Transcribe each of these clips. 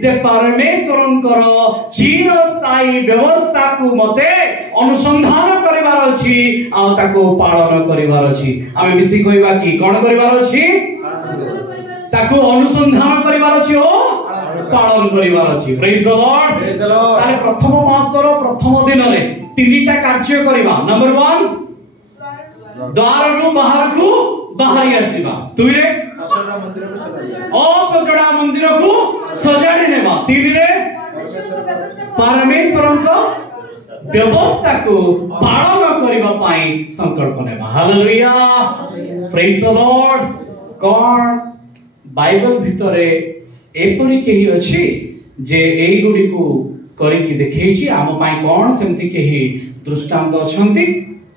जे परमेश्वरंकर चिरस्थायी व्यवस्था को मते अनुसंधान करिवार अछि आ ताको पालन करिवार अछि। आमे बिसी कहबा कि कोन करिवार अछि ताको अनुसंधान करिवार अछि ओ पालन करिवार अछि। Praise the Lord. ताले प्रथम मासर प्रथम दिन रे तीनटा कार्य करिवा। नंबर 1 द्वार रु बाहर को बाहरी आसीबा। दुई रे असजड़ा मंदिर को सजाड़ी नेबा। तीन रे परमेश्वरंक व्यवस्था को पालन करिबा पाई संकल्प नेबा। हालेलुया। Praise the lord. कोन बाइबल भितरे एपरि केही अछि जे एई गुडी को करिकि देखैछि आम पाई कोन सेमति केही दृष्टांत अछंती।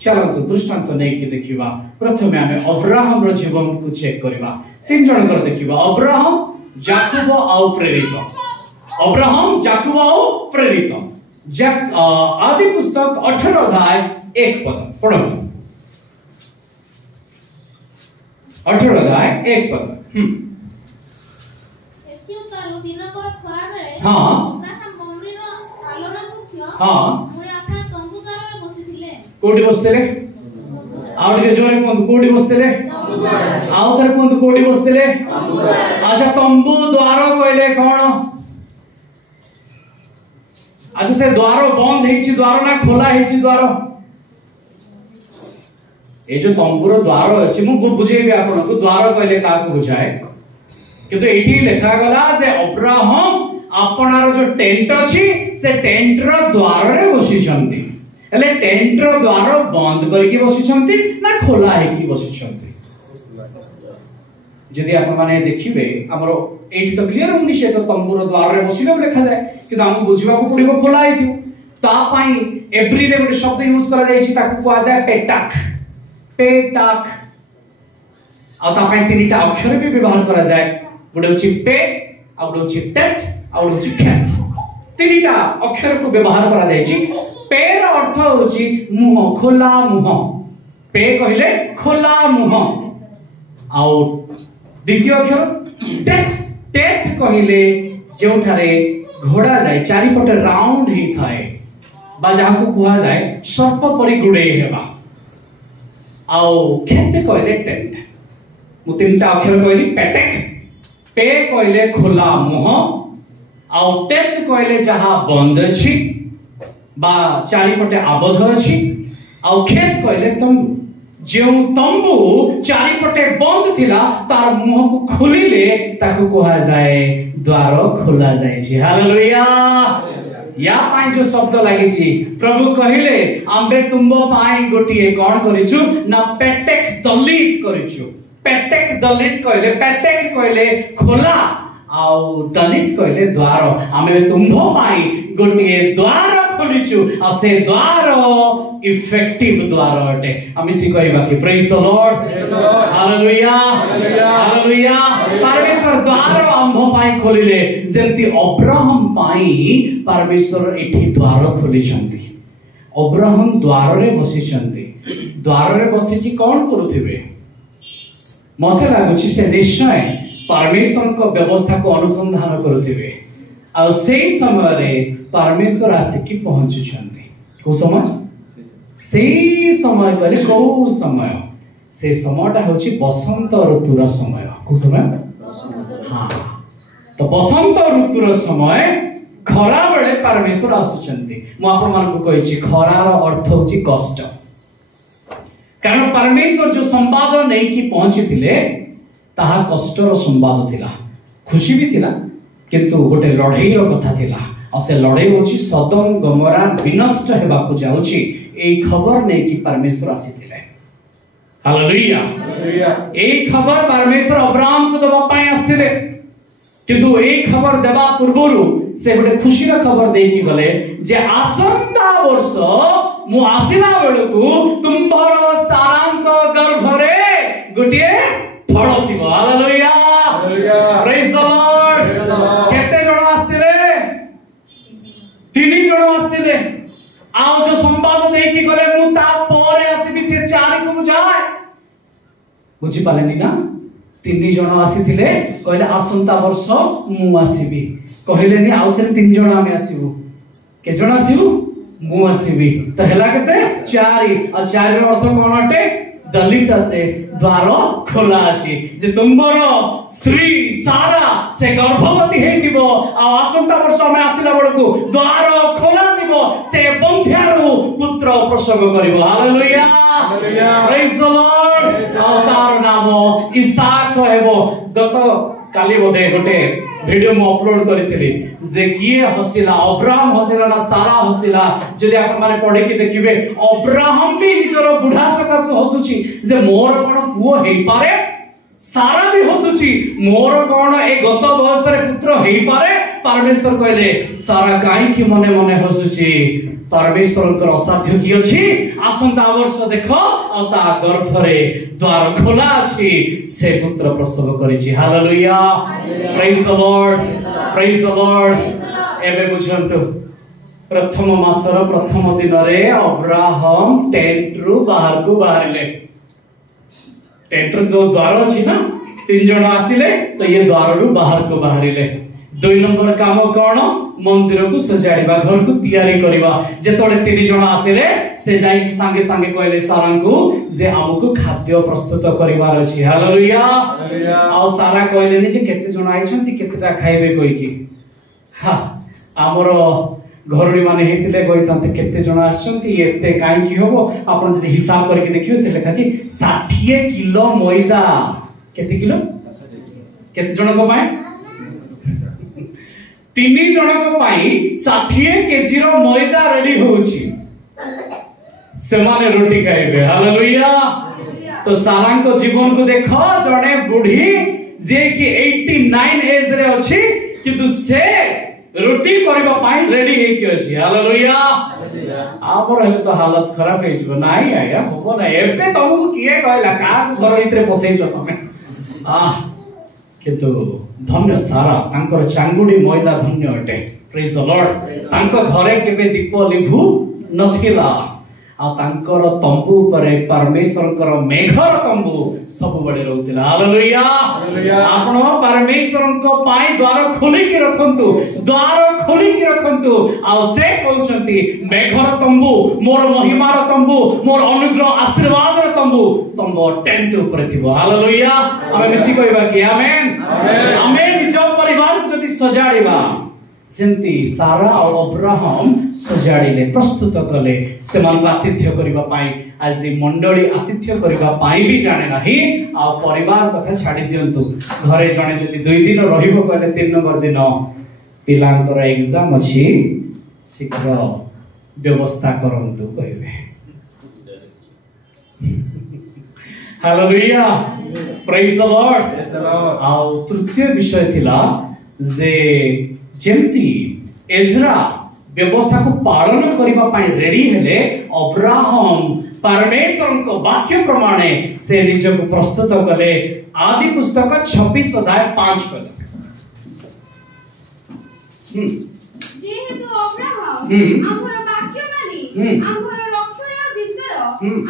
चलନ୍ତୁ दृष्टांत नहीं कि देखिबा। प्रथमे हमें अब्राहम रो जीवन को चेक करिबा। तीन जन कर देखिबा। अब्राहम याकूब आउ प्रेरित। अब्राहम याकूब आउ प्रेरित। आदि पुस्तक 18 अध्याय 1 पद पढନ୍ତୁ। 18 अध्याय 1 पद। एथियो चालू दिन कर खरा बेले हां अपना मम्मी रो आलोना मुख्य हां मुळे अपना तंबुदार रे बसिथिले। कोडी बसतेले आउ टिके जोरे कोन कोडी बसतेले आउ थर कोन कोडी बसतेले। अच्छा तंबू द्वार कहले कोन? अच्छा से द्वार बंद हेछि द्वार ना खोला हेछि द्वार? ए जो तंबूर द्वार अछि मु बुझेबी आपन को द्वार कहले का बुझाए। किंतु एठी लिखा गला जे अब्राहम आपनार जो टेंट अछि से टेंट रो द्वार रे बसि छंती। हेले टेंट रो द्वार बंद करके बसि छंती ना खोला है कि बसि छंती? जदि आप माने देखिबे हमरो एठी तो क्लियर होनी से तो तंबूर द्वार रे बसिले लिखा जाय कि हम बुझवा को पड़िबो खोला आइथियो। ता पई एवरी रे ଗୋଟେ शब्द यूज करा जाय छि ताकू को जाय पेटाक। पेटाक आ ता पई तीनटा अक्षर भी व्यवहार करा जाय। ଗୋଟେ होछि पे आ ଗୋଟେ होछि टेट आ ଗୋଟେ होछि खेत। तीनटा अक्षर को व्यवहार करा जाय छि। पे रो अर्थ होछि मुंह खोला मुंह। पे कहले खोला मुंह। आ द्वितीय अक्षर टेट। टेट कहले जेउठारे घोड़ा जाय चारि पटे राउंड ही थाए बा जहा को कुहा जाय सर्प परि गुडे हेबा। आ खेत कहले टेंट। मु तीनटा अक्षर कहली पेटेक। पे कहले खोला मुंह आ टेट कहले जहा बंद अछि बा चारि पटे आबद्ध अछि। आ खेत कहले तंबू। जेउ तंबू चारि पटे बंद थिला तार मुंह को खोलिले ताकू कहा जाए द्वार खोला जाय छी। हालेलुया। या पाई जो शब्द लागि छी प्रभु कहिले आम्बे तुंबो पाई गोटिए कोन करिछु ना पेटेक दलित करिछु। पेटेक दलित कहले पेटेक कहले खोला आउ दलित कहले द्वार। आमे तुंबो पाई गोटिए द्वार खोलिछु आ से द्वार इफेक्टिव द्वार अटे। आमे सी कहबा कि praise the Lord. Hallelujah. Hallelujah. परमेश्वर द्वार आम्भ पाई खोलिले जेमति अब्राहम पाई परमेश्वर एठी द्वार खोलिछंती। अब्राहम द्वार रे बसिछंती। द्वार रे बसि कि कोन करूथिबे? मते लागुछि से निश्चय परमेश्वर को व्यवस्था को अनुसंधान करूथिबे। आ सेही समय रे परमेश्वर आसिकी पहुंचुछंती। को समय? सेही समय कहले को समय? से समयटा होछि बसंत ऋतुर समय। को समय? हां तो बसंत ऋतुर समय खरा बेले परमेश्वर आसुछंती। मु आपन मान को कहिछि खरार अर्थ होछि कष्ट। कारण परमेश्वर जो संवाद नहीं कि पहुंचीथिले ताहा कष्टर संवाद थिला। खुशी भी थिला किंतु गोटे लड़ाई रो कथा थिला। आ से लड़ाई होछि सदम गमोरा विनष्ट हेबा को जाउछि ए खबर नहीं कि परमेश्वर आसीथिले। हालेलुया। ए खबर परमेश्वर अब्राहम को दबा पाई आस्थिले किंतु ए खबर देबा पूर्वरु से गोटे खुशी रो खबर देकी गले जे आसंता वर्ष मु आसीला बेलकु तुमभर सारांक गर्भ रे गोटे फळ थिबो। हालेलुया। Praise the Lord. केते जण आस्थिले? 3 जण आस्थिले। आउ जो संवाद देकी गले मु ता परे आसीबी से 4 को जाय। बुझी पालेनी ना? 3 जण आसीथिले कहले आसंता वर्ष मु आसीबी कहलेनी आउ थे 3 जण आमे आसीबू के जण आसीबू मु आसीबी तो हला केते 4 और 4 रो अर्थ कोन अटे दलिटाते द्वार खोला अछि जे तुमर श्री सारा से गर्भवती हेतिबो आ आसंता वर्ष में आसिला बडकू द्वार खोला दिबो से बंध्यारू पुत्र प्रसव करिवो हालेलुया प्रेज द लॉर्ड तार नाम इसाक हेबो गत काली बोधे गोटे वीडियो में अपलोड करिथिली जे किए हसिला अब्राहम हसिला ना सारा हसिला जदि आप माने पढे कि देखिबे अब्राहम भी निजर बुढ़ा सकासु हसुची जे मोर कोन पुओ हेई पारे सारा भी हसुची मोर कोन ए गत बयस रे पुत्र हेई पारे परमेश्वर कहले सारा काई कि मने मने हसुची परमेश्वर असाध्य कि अछि आसंता वर्ष देखो आ ता गर्भ रे द्वार खोला अछि से पुत्र प्रसव करिछि hallelujah praise the lord praise the lord एबे बुझंतु प्रथम मासर प्रथम दिन रे अब्राहम टेंट रु बाहर को बाहरले टेंट जो द्वार अछि ना 3 जण आसिले तो ये द्वार रु बाहर को बाहरिले 2 नंबर काम कोन मंदिर को सजाड़ीबा घर को तैयारी करबा जेतोले 3 जण आसिले से जाई कि संगे संगे कहले सारा को जे हमको खाद्य प्रस्तुत करिवार अछि हालेलुया आ सारा कहले नि जे केते जण आइछंती केतेटा खाइबे कोइ की हा हमरो घरडी माने हेतिले कहितांते केते जण आछंती एते काई की होबो आपण जदि हिसाब करके देखियो से लिखा छी 60 किलो मैदा केते किलो केते जण को पाए 3 जण को पाई 60 केजी रो मैदा रेडी होउची से माने रोटी खाइबे हालेलुया तो सारा को जीवन को देखो जणे बुढ़ी जे कि 89 एज रे अछि किंतु से रोटी करबा पाई रेडी हे कि अछि हालेलुया आपर हेले तो हालत खराब हे जबो नाही आया होबो ना एबे तुमको किए कहला का घर इतरे पसै छ तमे किंतु धन्य सारा तांकर चांगुडी मैदा धन्य अटे प्रेज द लॉर्ड तांको घरे केबे दीप लिभु नथिला आ तांकर तंबू परे परमेश्वरकर मेघर तंबू सब बडे रहउतिला हालेलुया आपण परमेश्वरको पाई द्वार खोली के रखंतु द्वार खोली के रखंतु आ से कहउचंती मेघर तंबू मोर महिमार तंबू मोर अनुग्रह आशीर्वादर तंबू तंबू टेंट ऊपर थिबो हालेलुया हम मिसी कहबा कि आमेन आमेन निज परिवार को जदी सजाड़ीबा सेंती सारा और अब्राहम सजाड़िले प्रस्तुत कले सेमान आतिथ्य करिबा पाई आज मंडली आतिथ्य करिबा पाई भी जाने नाही आ परिवार कथा छाडी दियंतु घरे जणे जदी 2 दिन रहिबो कहले 3 नंबर दिन पिलांकर एग्जाम अछि शीघ्र व्यवस्था करंतु कहबे हालेलुया प्रेज द लॉर्ड आ तृतीय विषय थिला जे जेमती एजरा व्यवस्था को पालन करिबा पाई रेडी हेले अब्राहम परमेश्वर को वाक्य प्रमाणे से निज को प्रस्तुत कले आदि पुस्तक 26 अध्याय 5 पद जेहेतु अब्राहम हमर वाक्य मानी हमर रक्षण विषय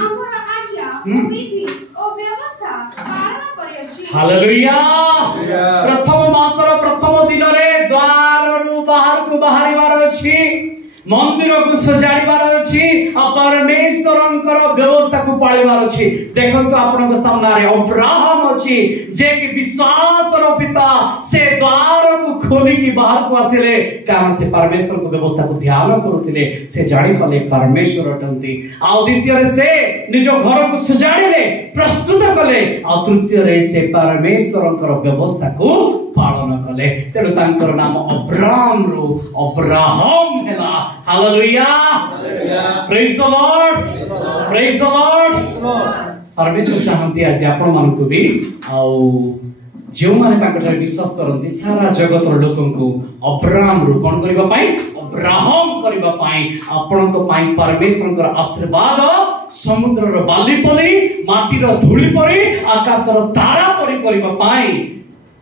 हमर आज्ञा विधि ओ व्यवस्था पालन करियछि हालेलुया प्रथम मासर प्रथम दिन रे द्वार रु बाहर को बाहरिवार अछि मंदिर को सजाड़ीबार अछि आ परमेश्वरंकर व्यवस्था को पाळिबार अछि देखंतु आपनक सामने रे अब्राहम अछि जे कि विश्वास रो पिता से द्वार को खोली की बाहर को आसिले कारण से परमेश्वर को व्यवस्था को ध्यान करूतिले से जानि पले परमेश्वर अटंती आ द्वितीय रे से निज घर को सजाड़िले प्रस्तुत कले आ तृतीय रे से परमेश्वरंकर व्यवस्था को पालन कले तेणु तांकर नाम अब्राम रो अब्राहम हेला hallelujah praise the lord praise the lord परमेश्वर चाहंती आज आपण मान को भी आउ जो माने ताकर विश्वास करंती सारा जगत रो लोकन को अब्राम रो कोन करबा पाई अब्राहम करबा पाई आपण को पाई परमेश्वर कर आशीर्वाद समुद्र रो बाली परी माटी रो धूली परी आकाश रो तारा परी करबा पाई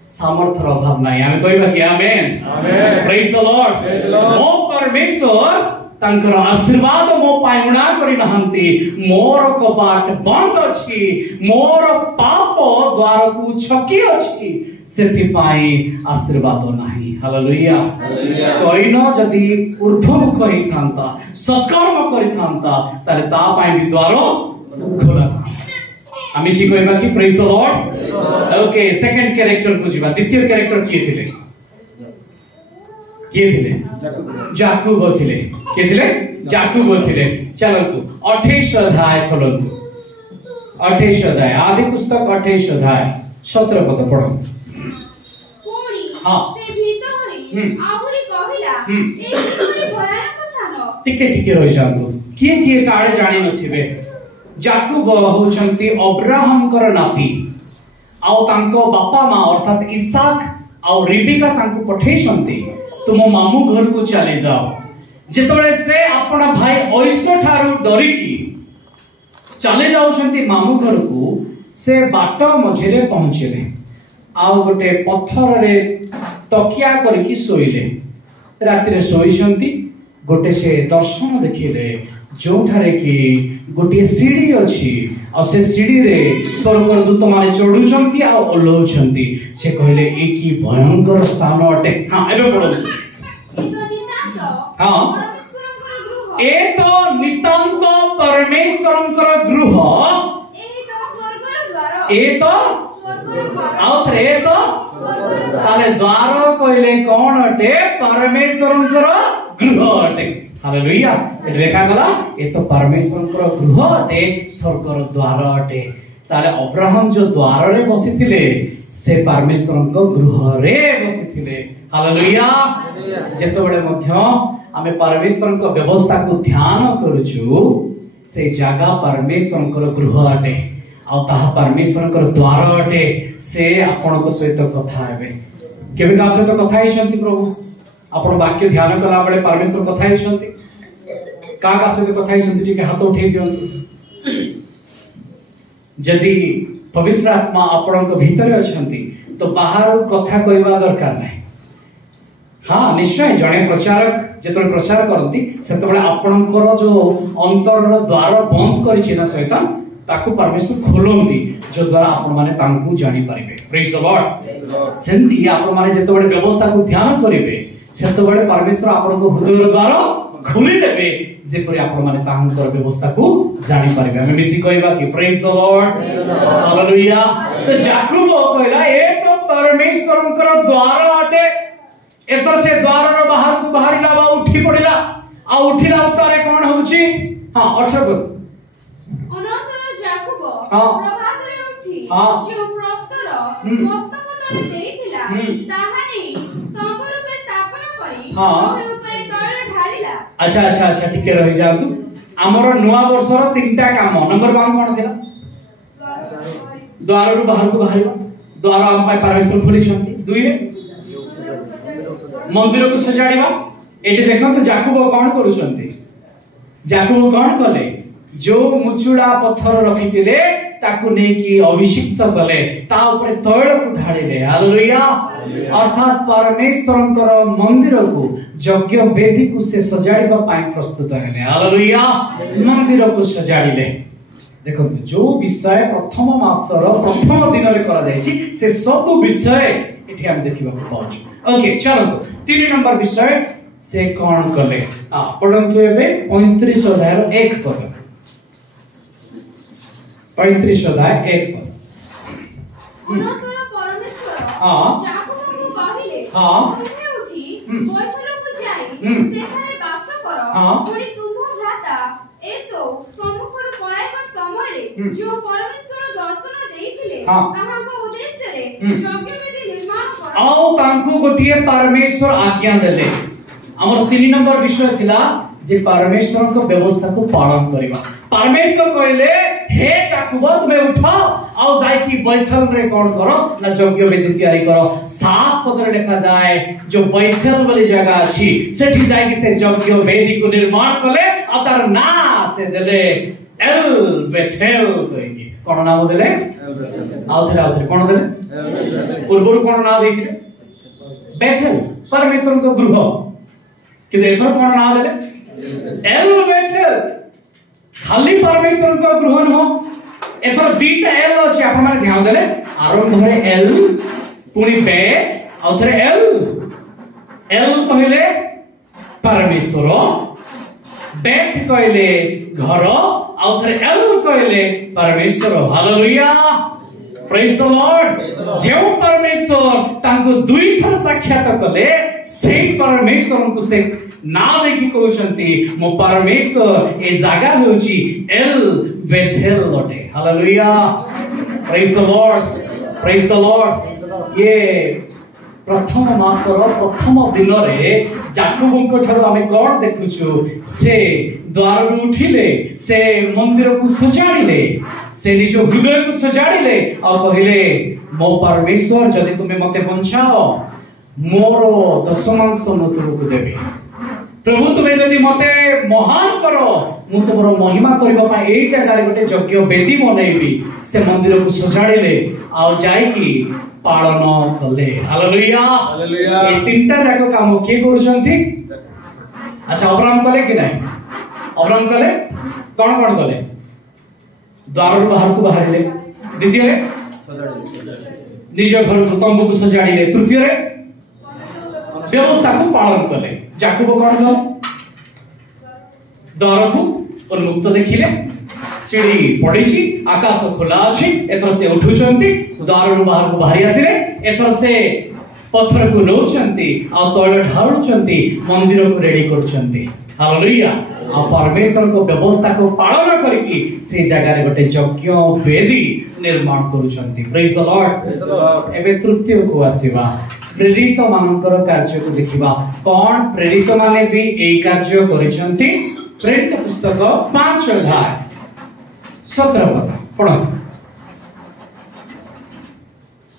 सामर्थ्य अभाव नहीं हमें कहबा कि आमेन आमेन प्रेज द लॉर्ड ओ परमेश्वर तांकर आशीर्वाद मो पाइना करि नहंती मोर कबाट बंद अछि मोर पाप द्वार को छकी अछि सेति पाई आशीर्वाद नाही हालेलुया कईन जदि ऊर्ध्वमुख होता सत्कर्म करता ताले ता पाई भी द्वार खोला था आमी शिखोइबा कि praise the Lord okay second character को जीवा द्वितीय कैरेक्टर किए थिले जाकूब थिले किए थिले जाकूब थिले चलतु 28 अध्याय खोलंतु 28 अध्याय आदि पुस्तक 28 अध्याय 17 पद पढो पुणी हां से भीतरी आहुरी कहिला ए किपरि भयानक स्थान टिके रहि जांतु किए काळे जानि नथिबे जाकूब होचंती अब्राहम कर नाती आउ तांको बापा मा अर्थात इसाक आउ रिबिका तांको पठेइछंती तुम मामू घर को चले जाओ जेतबे से अपना भाई ऐसो ठारू डरी की चले जाउछंती मामू घर को से बाट मझिरे पहुंचले आउ गोटे पत्थर रे तकिया करके सोइले राति रे सोइछंती गोटे से दर्शन देखिले जोठारे की गोटे सीढ़ी अछि आ से सीढ़ी रे स्वर्गर दूत माने चढ़ुचंती आ ओलोचंती से कहले ए की भयंकर स्थान अटे हां एबे पढो हां ए तो नितांत परमेश्वरंकर गृह ए तो आउथरे ए तो ताले द्वार कहले कोन अटे परमेश्वरंकर गृह अटे हालेलुया देखा गला ए तो परमेश्वरंकर गृह अटे स्वर्गर द्वार अटे ताले अब्राहम जो द्वार रे बसिथिले से परमेश्वरंकर गृह रे बसिथिले हालेलुया जेतो बडे मध्य आमे परमेश्वरंकर व्यवस्था को ध्यान करूछु से जगह परमेश्वरंकर गृह अटे आ ताहा परमेश्वरंकर द्वार अटे से आपण को सहित कथा हेबे केबे का सहित कथा हिसंती प्रभु आपण वाक्य ध्यान कला बळे परमेश्वर कथा हिसंती का सहित कथा हिसंती जे हाथ उठे दियंतु जदि पवित्र आत्मा आपण को भीतर अछंती तो बाहर कथा कहबा दरकार नै हां निश्चय जणे प्रचारक जेतबे प्रचार करती सेतबे आपणकर जो अंतरर द्वार बंद करिछि ना शैतान ताकू परमेश्वर खोलंती जो द्वारा आपण माने तांकू जानि परिबे प्रेज द लॉर्ड सेंती आपण माने जेतबे व्यवस्था को ध्यान करिवे सेतबे परमेश्वर आपण को हृदय द्वार खोली देबे जेपरि आपण माने तांकर व्यवस्था को जानि परिबे हम मिसी कहबा कि प्रेज द लॉर्ड हालेलुया तो जाकूब कहला ए तो परमेश्वरंकर द्वार अटे एतो से द्वार रो बाहर को बाहरिला बा उठी पड़िला आ उठिला उतारे कोन होउची हां 18 अनंतर जाकूब हां प्रभात रे उठी हां जो प्रस्तर मस्तक तले देइथिला ताहानी स्तंभ रूपे स्थापन करी ओहे ऊपर तैल ढालिला अच्छा टिके रहि जातु हमर नवा वर्षर तीनटा काम नंबर 1 कोन थिला द्वार रो बाहर को बाहरिबा द्वार हम पाई परमेश्वर खोली छंती 2 रे मंदिर को सजाड़िबा एटी देखन तो जाकूब कोन करूछंती जाकूब कोन कले जो मुचुड़ा पत्थर रखितिले ताकू ने की अभिषिक्त कले ता ऊपर तैल को ढाळिले हालेलुया अर्थात परमेश्वरंकर मंदिर को यज्ञ वेदी को से सजाड़िबा पाई प्रस्तुत हेले हालेलुया मंदिर को सजाड़िले देखो जो विषय प्रथम मासर प्रथम दिन रे करा जायछि से सब विषय एठी हम देखिबा पाउछु ओके चलो 3 नंबर विषय से कोन कले पढंतु एबे 35 अध्याय 1 पद 35 अध्याय 1 पद अनंतर परमेश्वर जाकूब को कहिले उठे उठी बैठल को जाई सेठारे वास कर पुनी तुम भ्राता एसो सम्मुखर पळाइबा समय रे जो परमेश्वर दर्शन देइथिले ताहाको उद्देश्य रे यज्ञवेदी निर्माण कर आउ तांको गोटिए परमेश्वर आज्ञा देले हमर 3 नंबर विषय थिला जे परमेश्वर को व्यवस्था को पालन करिबा परमेश्वर कहले हे जाकूब तुमे उठो आउ जाई की बैठल रे कोन करो ना यज्ञ वेदी तैयारी करो 7 पद रे लिखा जाए जो बैठल वाली जगह अछि सेठी जाई की से यज्ञ वेदी को निर्माण कले आ तार ना से देले एल बेथेल कहि कोन नाम देले आउथरे कोन देले पूर्वरु कोन नाम देथिले बेथेल परमेश्वर को गृह कि एथर कोन नाम देले एल बेथेल खाली परमेश्वर को गृह न एथर दीटा एल अछि आपण माने ध्यान देले आरंभ रे एल पुनी बेथ आउथरे एल एल कहले परमेश्वर, बेथ कहले घर, आउ थरे एल कहले परमेश्वर। Hallelujah, praise the Lord. जो परमेश्वर तांको दुई थर साक्षात कले से परमेश्वर को से ना देखि कहउचंती मो परमेश्वर ए जागा होची एल बेथेल लटे। Hallelujah, praise the lord, praise the lord. ये प्रथम मासर प्रथम दिन रे जाकुबंक ठारो आमे कोन देखुछु, से द्वार उठिले, से मंदिर को सजाड़िले, से निज हृदय को सजाड़िले आ कहिले मो परमेश्वर जदि तुमे मते बंचाओ मोरो दशमांश मु तुमको देबी। प्रभु तुमे जदि मते महान करो मु तुमरो महिमा करबा पय एई जगह रे गोटे यज्ञ वेदी बनैबी। से मंदिर को सजाड़िले आ जाई की पालन कले। Hallelujah, hallelujah. ए तीनटा जाको काम के करूछंती? अच्छा, अब्राहम कले कि नहीं? अब्राहम कले कोन कोन कले? द्वार बाहर को बाहरिले, द्वितीय रे निज घर को तंबू को सजाड़िले, तृतीय रे व्यवस्था को पालन कले। जाकुब कोन कले? द्वार को उन्मुक्त देखिले, सीढ़ी पड़ीची, आकाश खोला अछि, एथर से उठुचंती, द्वार बाहर को बाहरी आसिले, एथर से पत्थर को नौचंती आ तळे ढाळुचंती, मंदिर को रेडी करूचंती। हालेलुया। आ परमेश्वर को व्यवस्था को पालन करके से जगह रे गोटे यज्ञ वेदी निर्माण करूचंती। Praise the lord. एबे तृतीय को आसीबा, प्रेरित मानकर कार्य को देखिबा। कोन प्रेरित माने भी एई कार्य करिसंती? प्रेरित पुस्तक 5 अध्याय 17 पद पढो।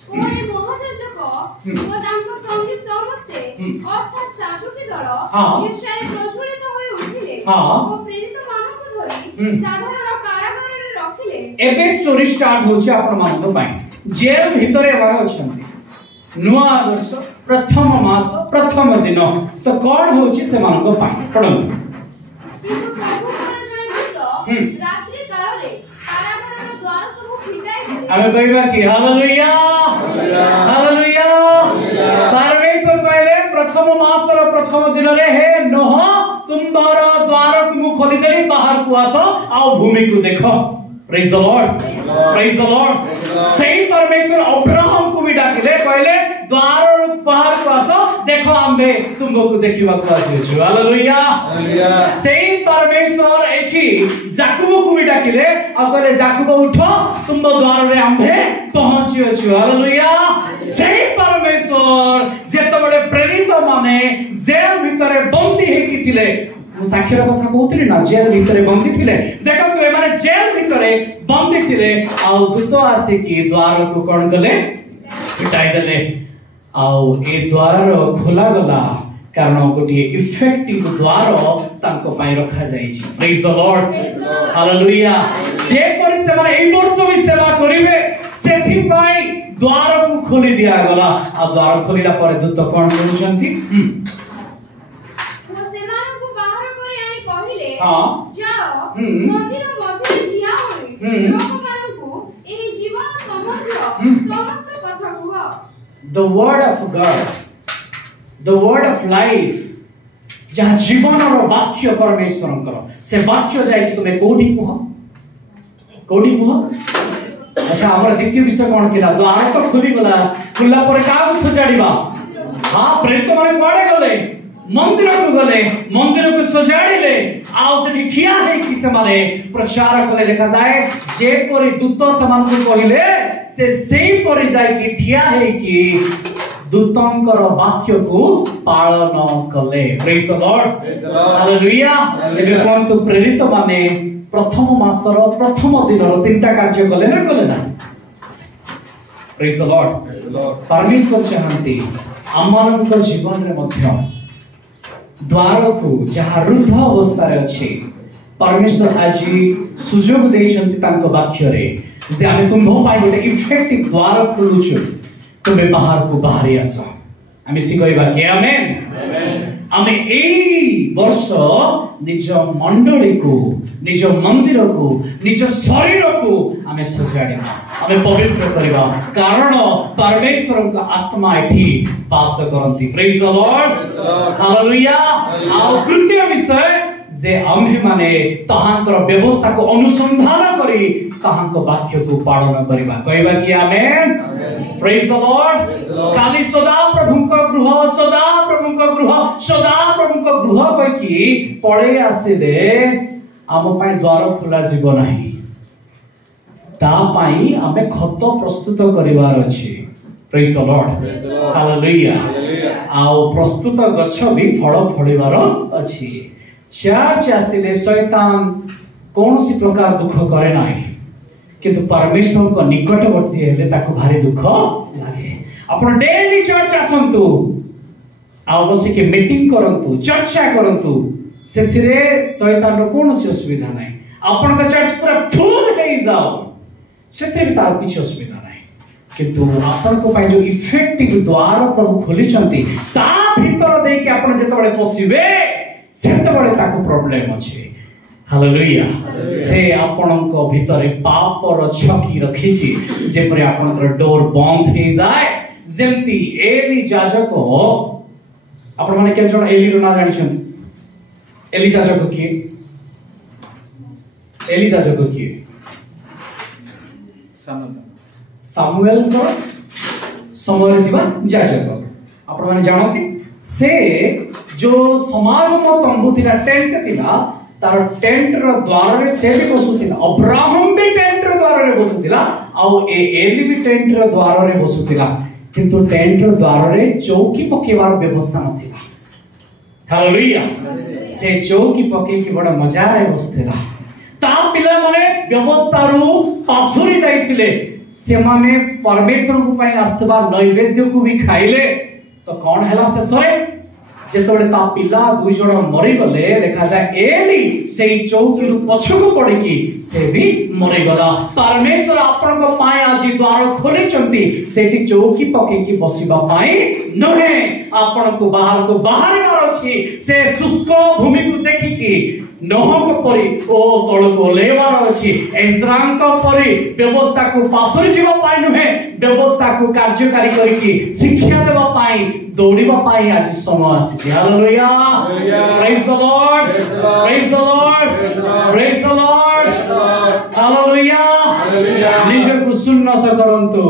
कोई महायाजक व तांको संगी समस्ते अर्थात साधुकी दल ईर्ष्यारे प्रज्वलित होई उठिले ओ प्रेरित मानक धरि साधारण कारागार रे रखिले। एबे स्टोरी स्टार्ट होछि आपन मानक बाई। जेल भितरे वाला अछंती, नुआ वर्ष प्रथम मास प्रथम दिन, तो कोन होछि से मानक बाई पढो। किंतु प्रभु पर जणे दूत रात्रि काल रे कारागार रो द्वार सब खिंडाई देले। आमे कहबा कि हालेलुया, हालेलुया। परमेश्वर कहले प्रथम मासर प्रथम दिन रे हे नोह तुम्हारा द्वार को मु खोली देली, बाहर को आसो आ भूमि को देखो। Praise the lord, praise the Lord. सही परमेश्वर अब्राहम को भी डाकिले, कहले द्वार रो बाहर को आसो, देखो आम्बे तुमको देखिबा को आसीछु। Hallelujah, hallelujah. सही परमेश्वर एठी जाकुब को भी डाकिले आ कहले जाकुब उठो, तुम द्वार रे आम्बे पहुंचियो। हालेलुया। सही परमेश्वर जेतबेले प्रेरित माने जेल भितरे बंदी हेकी थिले, साक्षर कथा कहउतली ना, जेल भितरे बंदी थिले। देखो तो ए माने जेल भितरे बंदी थिले आ दूत आसी की द्वार को कोन कले? पिटाई देले। आ ए द्वार खोला गला कारण गोटे इफेक्टिव द्वार तांको पाई रखा जाईछि। Praise the Lord, hallelujah. जे पर सेवा एई वर्ष भी सेवा करिवे सेथि पाई द्वार को खोली दिया गला। आ द्वार खोलिला पर दूत कोन करूछंती? वो सेमान को बाहर करे आनी कहिले, हां जाओ मंदिर मध्य ठिया होई लोकमान को एही जीवन संबंधी समस्त कथा कुह। The word of God, the word of life, जहाँ जीवन और वाक्य परमेश्वर करो, से वाक्य जाए कि तुम्हें कोडी कुह, कोडी कुह। अच्छा, हमारा द्वितीय विषय कौन थिला? द्वार तो खुली गला, खुला पर का सजाड़ीबा? हां, प्रेरित माने कुआडे गले? मंदिर को गले, मंदिर को सजाड़िले, आउ सेठी ठिया है कि से माने प्रचार कले। लिखा जाए जे परि दूत समान को कहिले से सेही परि जाय कि ठिया है कि दूतंकर वाक्य को पालन कले। Praise the Lord, hallelujah. एबे कोन तो प्रेरित माने प्रथम मासर प्रथम दिन रो तीनटा कार्य कले ना कले ना? Praise the lord. परमेश्वर चाहंती आमानक जीवन रे मध्य द्वार को जहाँ रुद्ध अवस्था रे अछि, परमेश्वर आज सुजोग देइछंती तांको वाक्य रे जे आमे तुमभो पाई गोटे इफेक्टिव द्वार खोलुछु, तुमे बाहर को बाहरी आसो। आमे सिकइबा के आमेन, आमेन। आमे एई वर्ष निज मंडली को निज मंदिर को निज शरीर को आमे सजाड़िबा आमे पवित्र करबा कारण परमेश्वर का आत्मा एठी वास करंती प्रेज द लॉर्ड हालेलुया। आ तृतीय विषय जे आम्भे माने ताहांकर व्यवस्था को अनुसंधान करी ताहांक वाक्य को पालन करबा कहबा कि आमेन प्रेज द लॉर्ड। काली सदा प्रभुंक गृह सदा प्रभुंक गृह सदा प्रभुंक गृह कहि कि पळे आसीले आम पाई द्वार खोला जीव नाही ता पाई आमे खत प्रस्तुत करिवार अछि प्रेज द लॉर्ड हालेलुया। आ प्रस्तुत गच्छ भी फल फळिवार अछि। चर्च आसिले शैतान कौनसी प्रकार दुख करे नाही किंतु परमेश्वर को निकटवर्ती हेले ताको भारी दुख लागे। आपण डेली चर्च आसंतु आ बसी मीटिंग करंतु चर्चा करंतु सेथिरे शैतान रो कौनसी असुविधा नाही। आपण का चर्च पूरा फुल हे जाओ सेथे भी तार किछ असुविधा नाही किंतु आपण को पाई जो इफेक्टिव द्वार प्रभु खोली चंती ता भीतर दे के आपण जेतबळे पसिबे सेतबळे ताको प्रॉब्लम अछि हालेलुया। से आपणक भितरे पापर छकी रखिछि जेपरे आपणकर डोर बंद हे जाय जेमती एली याजक आपण माने के जण एली रो ना जानि छथि एली याजक की एली याजक की सामुएल को समय थिबा याजक आपण माने जानती से जो समारोह तंबू थिला टेंट थिला तार टेंट रो द्वार रे से भी बसुथिला अब्राहम भी टेंट रो द्वार रे बसुथिला आ एली भी टेंट रो द्वार रे बसुथिला किंतु टेंट रो द्वार रे चौकी पकेवार व्यवस्था नथिला हालेलुया। से चौकी पके कि बड़ा मजा रे बसथिला ता पिला माने व्यवस्था रु पासुरी जाइथिले से माने परमेश्वर को पई आस्थबा नैवेद्य को भी खाइले तो कौन हैला से सरे जेतबे ता पिला दुई जण मरि गले देखा जाय एली सेई चौकी रु पछको पड़े कि से भी मरि गला। परमेश्वर आपन को पाए आज द्वार खोली चंती सेठी चौकी पके कि बसिबा पाए नहे आपन को बाहर मार अछि से शुष्क भूमि को देखि कि नहक परि ओ तळ को लेवार अछि एज्राम को परि व्यवस्था को पासुरी जीवा पाए नहे व्यवस्था को कार्यकारी करी कि शिक्षा देबा पाए दौड़िबा पाए आज समय आसी hallelujah praise the lord praise the lord praise the Lord hallelujah निज को सुन्नत करंतु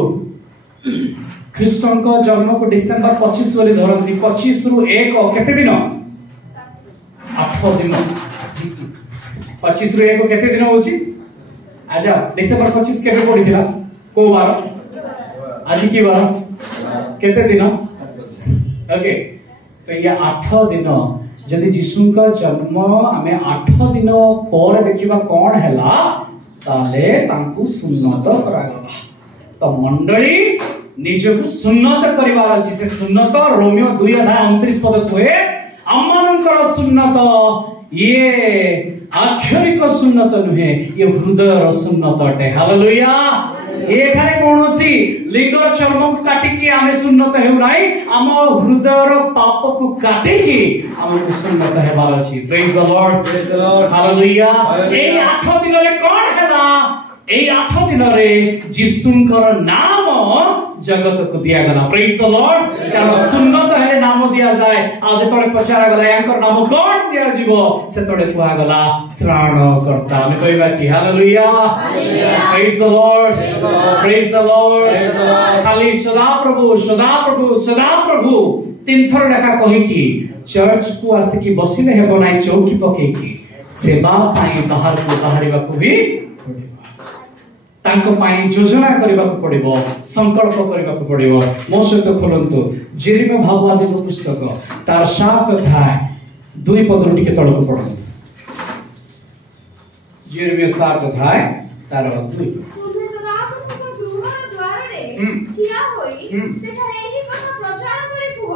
ख्रीष्टन को जन्म को डिसेंबर 25 वाली धरंती 25 रु 1 केते दिन 8 दिन 25 रु 1 केते दिन होची अच्छा डिसेंबर 25 केबे पडिथिला को बार आज की बार केते दिन ओके तो ये 8 दिन जदि यीशु का जन्म आमे 8 दिन पर देखिबा कोन हैला ताले तांकु सुन्नत करागला तो मंडली निजको सुन्नत करिवार अछि से सुन्नत रोमियो 2:29 पद कोए अमनकर सुन्नत ये आक्षरिक सुन्नत नुहे ये हृदयर सुन्नत अटे हालेलुया। एखाने कोनोसी लिंगर चर्म को काटी के आमे सुन्नत हेउ नाही आम हृदयर पाप को काटी के आम सुन्नत हेबार अछि प्रेज द लॉर्ड हालेलुया। ए 8 दिन रे कोन हेबा ए 8 दिन रे यीशुंकर नाम जगत को दिया गला प्रेज द लॉर्ड कारण सुन्नत है नाम दिया जाय आ जेतोले पचारा गला यांकर नाम कोन दिया जीवो सेतोले कुआ गला त्राण करता हम कहबा कि hallelujah praise the lord praise the Lord खाली सदा प्रभु तीन थर लेखा कहि कि चर्च को आसे कि बसिले हेबो नाही चौकी पके कि सेवा पाई बाहर को बाहरिबा को भी तांको पाई योजना करबा को पड़िबो संकल्प करबा को पड़िबो मो सहित खोलंतु जेरिमे भाववादी पुस्तक तार 7 अध्याय 2 पद टिके तळ को पढो जेरिमे 7 अध्याय तार 2 तुमे सदा प्रभु को गृह द्वार रे किया होई सेठारे एही कथा प्रचार करी कुह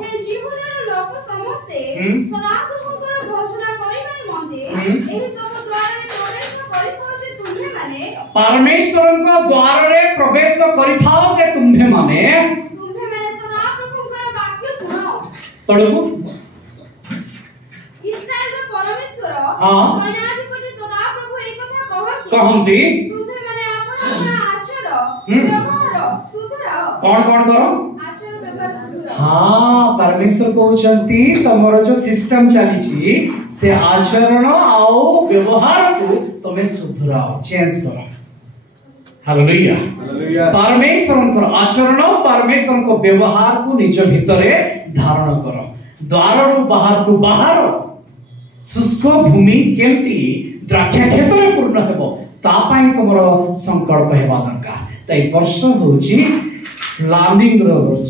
हे जीवनर लोक समस्ते सदा प्रभु को घोषणा करिबार मंदे एही सब द्वार रे प्रवेश करि पहुंचे तुमे माने परमेश्वर को द्वार रे प्रवेश करिथाओ जे तुम्हे माने सदा प्रभुकर वाक्य सुनो तळकु ସୈନ୍ୟାଧିପତି ସଦାପ୍ରଭୁ ଏହି କଥା କହନ୍ତି ତୁମେ ମାନେ ଆପଣଙ୍କର ଆଚର ବ୍ୟବହାର ସୁଧରାଅ। कौन करो ଆଚର ବ୍ୟବହାର ସୁଧରାଅ। हाँ परमेश्वर कहउचंती तमरो जो सिस्टम चली छी से आचरण आओ व्यवहार को तमे सुधराओ चेंज करो। हालेलुया परमेश्वर को आचरण परमेश्वर को व्यवहार को निज भितरे धारण करो। द्वार बाहर को बाहर शुष्क भूमि केमती द्राक्षा क्षेत्र में पूर्ण हेबो ता पई तमरो संकल्प हेबा दरकार। ताई वर्ष होची प्लानिंग रो वर्ष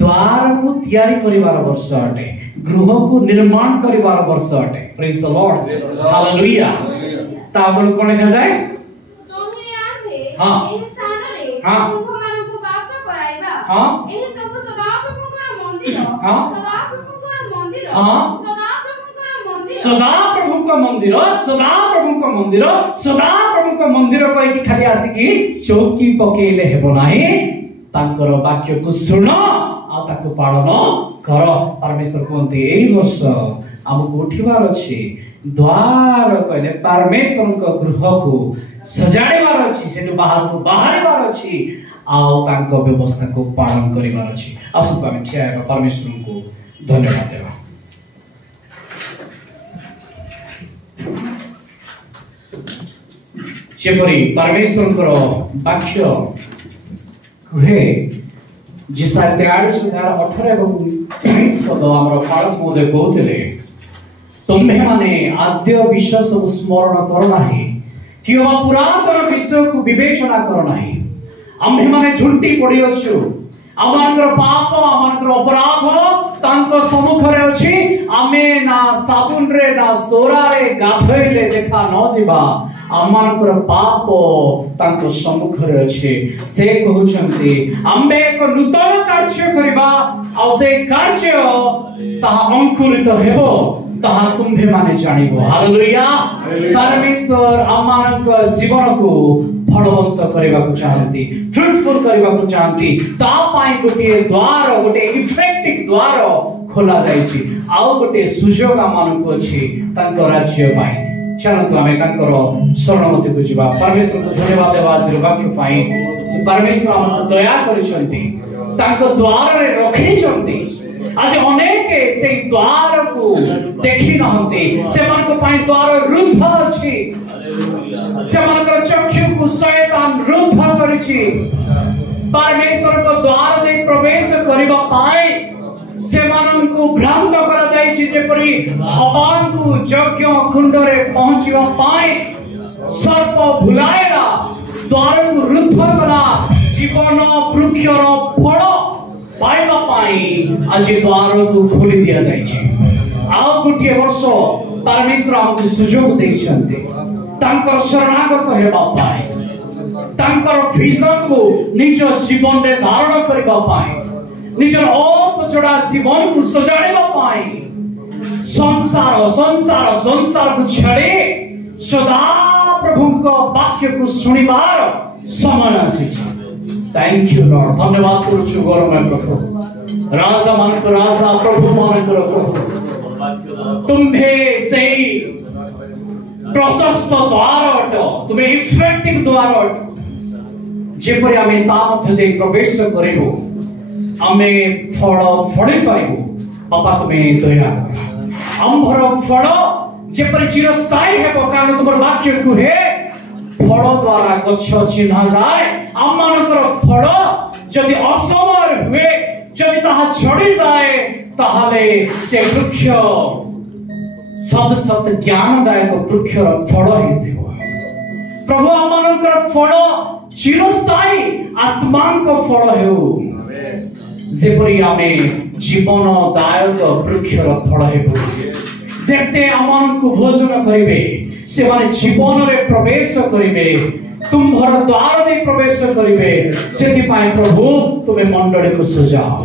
द्वार को तैयारी करिवार वर्ष अटे गृह को निर्माण करिवार वर्ष अटे। Praise the Lord hallelujah. ताबल कोन लिखा जाय तोहि आंधे हाँ। एही स्थाନରେ हाँ। ତୁମମାନଙ୍କୁ ବାସ କରାଇବା। हाँ। ଏହି ସବୁ ସଦାପ୍ରଭୁଙ୍କର ମନ୍ଦିର हाँ। ସଦାପ୍ରଭୁଙ୍କର ମନ୍ଦିର हाँ। ସଦାପ୍ରଭୁଙ୍କର ମନ୍ଦିର सदा प्रभु को मंदिर सदा प्रभु को मंदिर सदा प्रभु को मंदिर कहि कि खाली आसी कि चौकी पकेइले हेबो नाही तांकर वाक्य को सुन आ ताको पालन कर। परमेश्वर कहते एई वर्ष हमको उठिबार अछि द्वार कहले परमेश्वर को गृह को सजाड़ीबार अछि सेनु बाहर को बाहरबार अछि आउ तांको व्यवस्था को पालन करिबार अछि। आसु आमे ठिया हेबा परमेश्वर को धन्यवाद देबा। जेपरी परमेश्वर वाक्य कहे जिसाय 43:18 एवं 19 पद हमर पालक महोदय कहते तुम्हे माने आद्य विषय सब स्मरण करो नाही कि पुरातन विषय को विवेचना करो नाही। आम्भे माने झुंटी पड़ी अछु आमानकर पाप आमानकर अपराध तांको सम्मुख रे अछि आमे ना साबुन रे ना सोरा रे गाधइले देखा न जिबा आमानकर पाप तांको सम्मुख रे अछि। से कहउछंती आम्बे एक नूतन कार्य करिबा आ से कार्य ताहा अंकुरित हेबो ताहा तुम्भे माने जानिबो। हालेलुया। परमेश्वर आमानकर जीवन को फलवंत करबा को चाहंती फ्रूटफुल करबा को चाहंती ता पाई गोटे द्वार गोटे इफेक्टिव द्वार खोला जायछि आउ गोटे सुजोग आमान को अछि तांको राज्य पाई। चलतो हमें तांकर शरणमति को जीवा। परमेश्वर को धन्यवाद देबा आज वाक्य पाई जे परमेश्वर हमको दया करिसंती तांको द्वार रे रखिसंती। आज अनेक से द्वार को देखि नहंती से मन को पाई द्वार रुद्ध अछि से मन को चक्षु को शैतान रुद्ध करिछि। परमेश्वर को द्वार दे प्रवेश करिबा पाए से मन को भ्रांत करा जायछि जेपरि हवान को यज्ञ कुंड रे पहुंचीबा पाए सर्प भुलाएला द्वार को रुद्ध कला जीवन वृक्षर फल पाइबा पाई आज द्वार को खोली दिया जायछि। आउ गोटे वर्ष परमेश्वर हमको सुजोग दैछन्ते तांकर शरणागत हेबा पाए तांकर विजन को निज जीवन रे धारण करबा पाए निजर असजड़ा जीवन को सजाड़बा पाए संसार संसार संसार को छाड़े सदा प्रभु को वाक्य को सुनिबार समय आसी। Thank you Lord. धन्यवाद करूछु गौरव प्रभु राजा मान को राजा प्रभु मान को प्रभु तुम्हे सही प्रशस्त द्वार अट तुम्हें इफेक्टिव द्वार अट जेपरि आमे ता मध्य दे प्रवेश करिबो आमे फल फळि पाइबो। बाबा तुम्हें दया आम्भर फल जेपरि चिरस्थायी हेबो कारण तुमर वाक्य कुहे फल द्वारा गच्छ चिन्हा जाय। आमानकर फल जदि असमर हुए जदि ताहा झड़ी जाए ताहाले से वृक्ष सद सत ज्ञानदायक वृक्षर फल हेसिबो। प्रभु आमानकर फल चिरस्थायी आत्मांक फल हेउ जेपरि आमे जीवनदायक वृक्षर फल हेबो जेते आमान को भोजन करिवे से माने जीवन रे प्रवेश करिवे तुम्भर द्वार दे प्रवेश करिवे सेति पाए प्रभु तुमे मंडली को सजाओ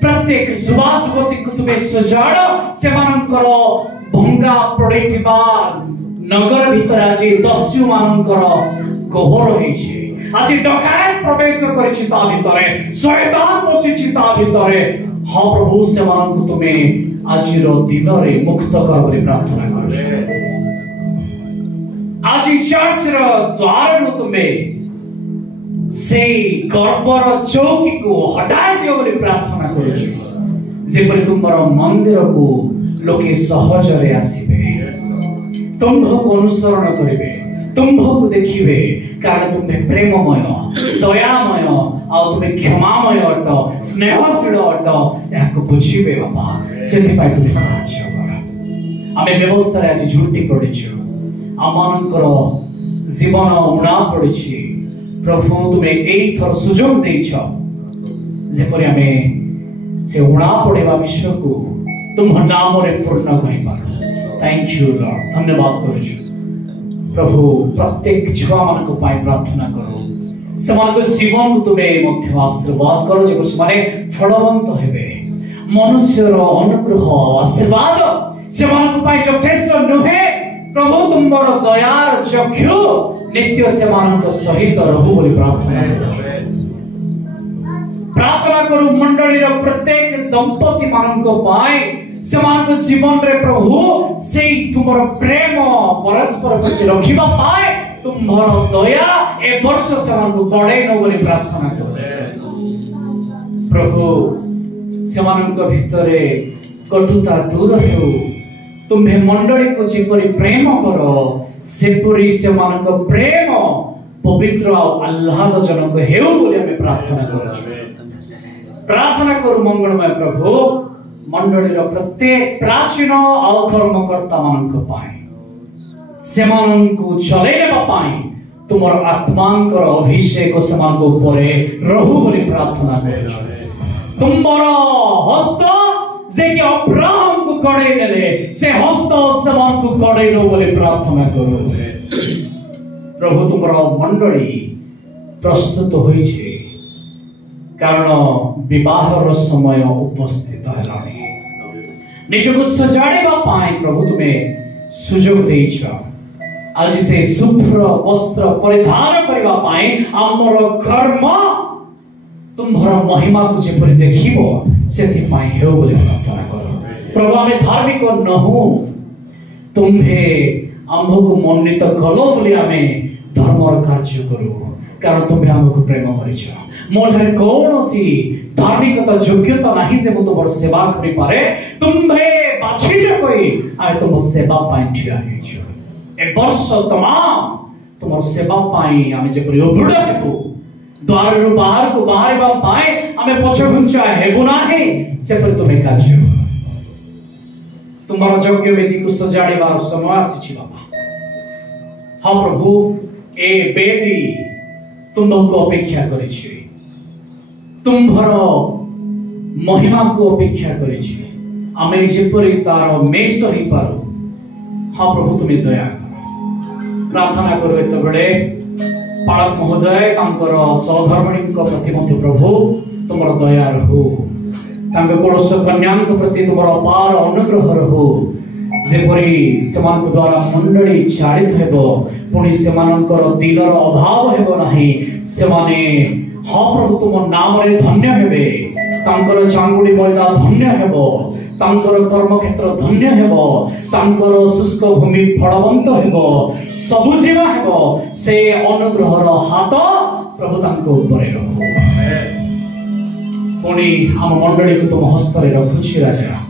प्रत्येक सुवासवती को तुमे सजाड़ से मानकर भंगा पड़िथिबा नगर भीतर आज दस्यु मानकर गोहर होइछे आज डकायत प्रवेश करिछि ता भितरे शैतान बसिछि ता भितरे हाँ प्रभु से तुम्हें आज दिन में मुक्त कर बोली प्रार्थना कर आज चर्च द्वार तुम्हें से गर्वर चौकी को हटाई दियो बोली प्रार्थना कर तुम मंदिर को लोके सहजरे आसीबे तुम्भको अनुसरण करेंगे तुम्भको देखिबे कारण तुम्हें प्रेममय दयामय आ तुम्हें क्षमामय अट स्नेहशील अट याको बुझिबे बाबा सेति पाइ तुम्हें साहाय्य कर आमे व्यवस्था आज झुंटी पड़िछु आमानकर जीवन उणा पड़िछि प्रभु तुम्हें एई थर सुजोग देइछ जेपरि आमे से उणा पड़ेबा विषय को तुम नाम रे पूर्ण कहि पारो थैंक यू लॉर्ड धन्यवाद करूछु प्रभु प्रत्येक छुआ मान को पाई प्रार्थना करो समान को जीवन को तुम्हें मध्य आशीर्वाद करो जे माने फलवंत हेबे मनुष्यर अनुग्रह आशीर्वाद समान को पाई यथेष्ट नुहे प्रभु तुमर दयार चक्षु नित्य समान को सहित रहु बोली प्रार्थना करू मंडली रो प्रत्येक दंपति मान को पाई समान जीवन रे प्रभु से तुमर प्रेम परस्पर प्रति रखिबा पाए तुमर दया ए वर्ष समान को गड़े न बोली प्रार्थना करू प्रभु समान को भीतरे कटुता दूर हो तुम्हें मंडली को जेपरि प्रेम करो सेपरि समान को प्रेम पवित्र और आह्लादजनक हेउ बोली हम प्रार्थना करू मंगलमय प्रभु मंडली प्रत्येक प्राचीन और कर्मकर्ता मान को चलेबा तुमर आत्मांकर अभिषेक समान उपरे रहु बोली प्रार्थना कर तुमर हस्त जे कि अब्राहम को कड़े देले से हस्त समान को कड़े लो बोली प्रार्थना करो प्रभु तुमर मंडली प्रस्तुत होई छे कारण विवाहर समय उपस्थित है निजको सजाड़ेबा पाई प्रभु तुम्हें सुजोग देइछ आज से शुभ्र वस्त्र परिधान करबा पाई हमर कर्म तुम्हर महिमा को जेपरि देखिबो सेति पाई हेउ बोली प्रार्थना करो प्रभु आमे धार्मिक न हो तुम्हें आम्भको मन्नित कलो बोली आमे धर्मर कार्य करू कारण तुम्हें आमको प्रेम करिछ मोठे कौनसी धार्मिकता योग्यता नहीं से तुम सेवा करि पारे तुम्हें बाछी जे कोई आए तुम सेवा पाई ठिया हेछु ए वर्ष तमाम तुम सेवा पाई आमे जे पर ओबुड हेबो द्वार रु बाहर को बाहरबा पाए आमे पछ घुंचा हेबो नाही से पर तुम्हें कार्य तुमर योग्य वेदी को सजाड़ीबार समय आसी बाबा हाँ प्रभु ए वेदी तुमको अपेक्षा करिछि तुम्भर महिमा को अपेक्षा करिछि आमे जेपरि तार मेष ही पारो हाँ प्रभु तुम्हें दया करो प्रार्थना करो एत बेले पालक महोदय तांकर सहधर्मिणी प्रति मध्य प्रभु तुमर दया रहो तांकर कोड़स कन्या प्रति तुमर अपार अनुग्रह रहो जेपरि समान द्वारा मंडली चालित हेबो पुणी सेमानकर दिलर अभाव हेबो नाही सेमाने हाँ प्रभु तुम नाम रे धन्य हेबे तांकर चांगुड़ी मयदा धन्य हेबो तांकर कर्म क्षेत्र धन्य हेबो तांकर शुष्क भूमि फलवंत हेबो सबुजीवा हेबो से अनुग्रहर हाथ प्रभु तांको ऊपर रहो पुणी हम मंडली को तुम हस्त रे रखुछि राजा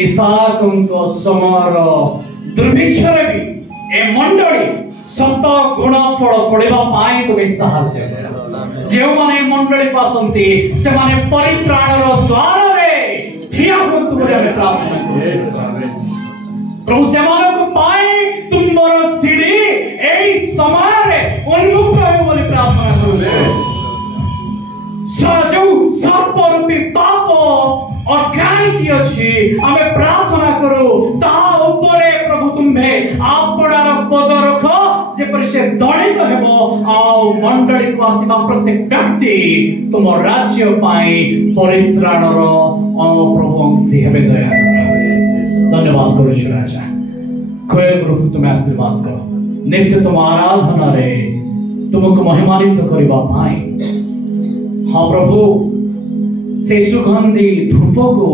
इसाकंको समर दुर्भिक्षरे भी ए मंडली सत गुण फल फलिबा पाई तुम्हें साहस्य जे माने मंडली पासंती से माने परित्राणर द्वार रे ठिया होतु बोले हम प्रार्थना करू प्रभु से माने को पाई तुमर सीढ़ी एई समय रे उन्मुख हो बोले प्रार्थना करू सजौ सर्परूपी पाप और काई की अछि हमें प्रार्थना करो ता ऊपरे प्रभु तुम्हें आपणार पद रखो जे पर से दड़ित हेबो आ मंडली को आसीबा प्रत्येक व्यक्ति तुम राज्य पाई परित्राणर प्रभु अंशी हेबे दया धन्यवाद करू राजा कोयल प्रभु तुम्हें आशीर्वाद करो नित्य तुम आराधना रे तुमको महिमान्वित करबा पाई हाँ प्रभु से सुगंधी धूप को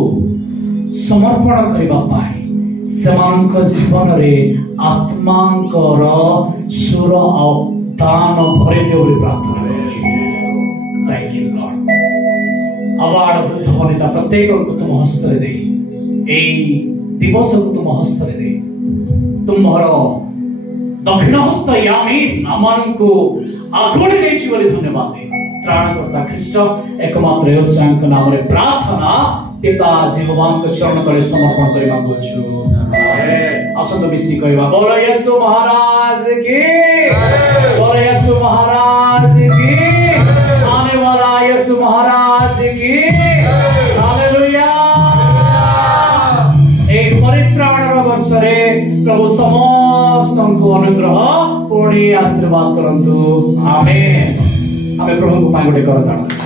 समर्पण करबा पाए सेमानक जीवन रे आत्मांकर सुर दान भरे दियो बोली प्रार्थना करूँ। Thank you God. अवार्ड वृद्ध वनिता प्रत्येक को तुम हस्त दे दिवस को तुम हस्त दे तुम्हार दक्षिण हस्त यामीन आम को आगोड़े नहीं बोली धन्यवाद दे। त्राणकर्ता ख्रीष्ट एकमात्र यहोशुआ नाम रे प्रार्थना पिता जीववान को चरण तले समर्पण करबा कोछु। आसंत मिसी कहबा बोलो यीशु महाराज की, बोलो यीशु महाराज की, आने वाला यीशु महाराज की। हालेलुया। एक परित्राण वर्ष रे प्रभु समस्त को अनुग्रह पूर्ण आशीर्वाद करंतु। आमेन। आमे प्रभु को पाए गोटे करताड़।